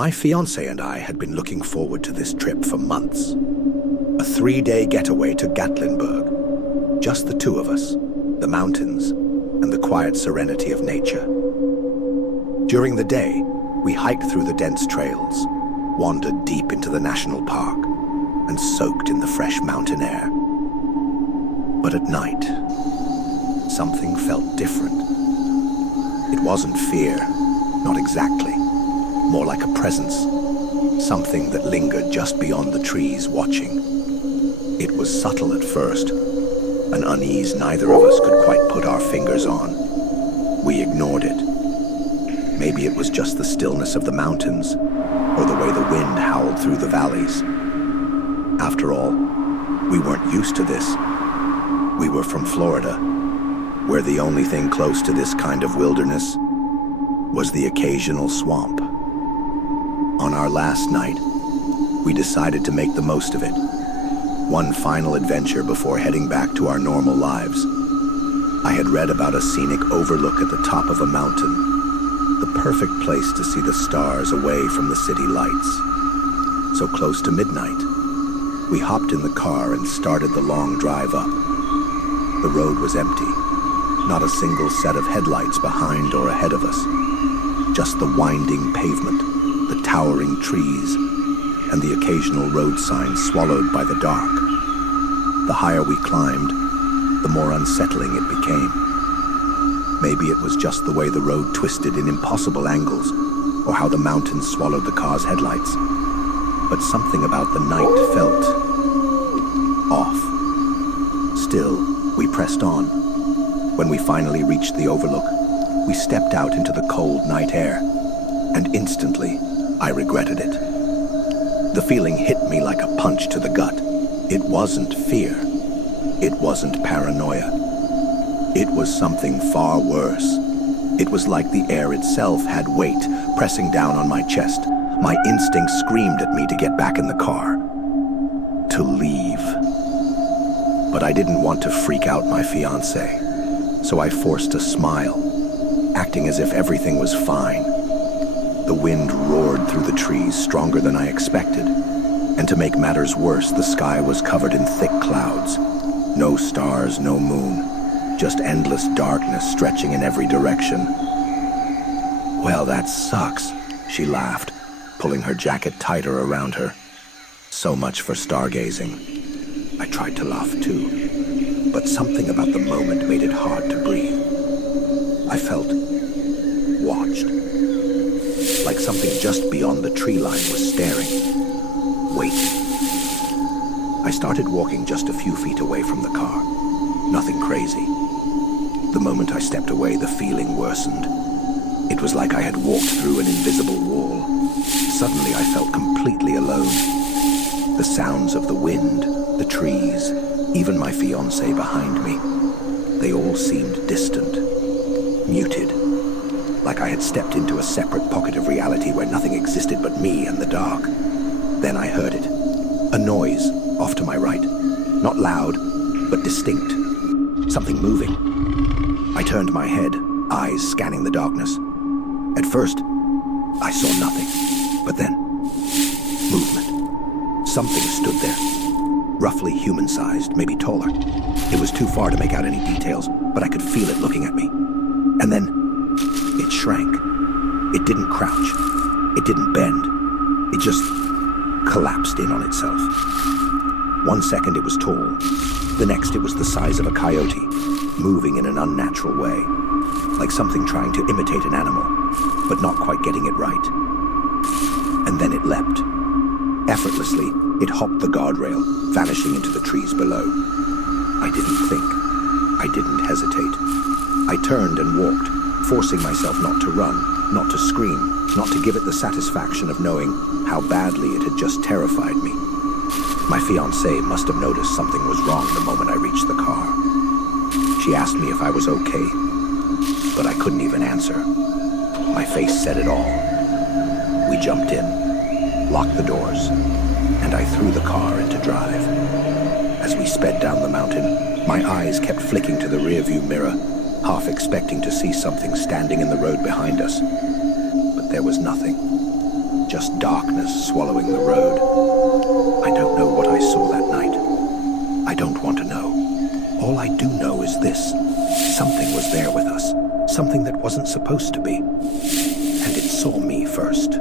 My fiancé and I had been looking forward to this trip for months. A 3-day getaway to Gatlinburg. Just the two of us, the mountains, and the quiet serenity of nature. During the day, we hiked through the dense trails, wandered deep into the national park, and soaked in the fresh mountain air. But at night, something felt different. It wasn't fear, not exactly. More like a presence, something that lingered just beyond the trees watching. It was subtle at first, an unease neither of us could quite put our fingers on. We ignored it. Maybe it was just the stillness of the mountains, or the way the wind howled through the valleys. After all, we weren't used to this. We were from Florida, where the only thing close to this kind of wilderness was the occasional swamp. On our last night, we decided to make the most of it. One final adventure before heading back to our normal lives. I had read about a scenic overlook at the top of a mountain, the perfect place to see the stars away from the city lights. So close to midnight, we hopped in the car and started the long drive up. The road was empty, not a single set of headlights behind or ahead of us. Just the winding pavement, the towering trees, and the occasional road sign swallowed by the dark. The higher we climbed, the more unsettling it became. Maybe it was just the way the road twisted in impossible angles, or how the mountains swallowed the car's headlights. But something about the night felt off. Still, we pressed on. When we finally reached the overlook, we stepped out into the cold night air, and instantly, I regretted it. The feeling hit me like a punch to the gut. It wasn't fear. It wasn't paranoia. It was something far worse. It was like the air itself had weight pressing down on my chest. My instinct screamed at me to get back in the car. To leave. But I didn't want to freak out my fiancé, so I forced a smile, acting as if everything was fine. The wind roared through the trees stronger than I expected, and to make matters worse, the sky was covered in thick clouds. No stars, no moon, just endless darkness stretching in every direction. Well, that sucks, she laughed, pulling her jacket tighter around her. So much for stargazing. I tried to laugh too, but something about the moment made it hard to breathe. I felt watched. Like something just beyond the tree line was staring, waiting. I started walking just a few feet away from the car. Nothing crazy. The moment I stepped away, the feeling worsened. It was like I had walked through an invisible wall. Suddenly I felt completely alone. The sounds of the wind, the trees, even my fiancé behind me, they all seemed distant, muted. Like I had stepped into a separate pocket of reality where nothing existed but me and the dark. Then I heard it. A noise off to my right. Not loud, but distinct. Something moving. I turned my head, eyes scanning the darkness. At first, I saw nothing. But then, movement. Something stood there. Roughly human-sized, maybe taller. It was too far to make out any details, but I could feel it looking at me. And then, it shrank. It didn't crouch. It didn't bend. It just collapsed in on itself. 1 second it was tall. The next it was the size of a coyote, moving in an unnatural way. Like something trying to imitate an animal, but not quite getting it right. And then it leapt. Effortlessly, it hopped the guardrail, vanishing into the trees below. I didn't think. I didn't hesitate. I turned and walked, forcing myself not to run, not to scream, not to give it the satisfaction of knowing how badly it had just terrified me. My fiancée must have noticed something was wrong the moment I reached the car. She asked me if I was okay, but I couldn't even answer. My face said it all. We jumped in, locked the doors, and I threw the car into drive. As we sped down the mountain, my eyes kept flicking to the rearview mirror, half expecting to see something standing in the road behind us. But there was nothing. just darkness swallowing the road. I don't know what I saw that night. I don't want to know. All I do know is this. Something was there with us. Something that wasn't supposed to be. And it saw me first.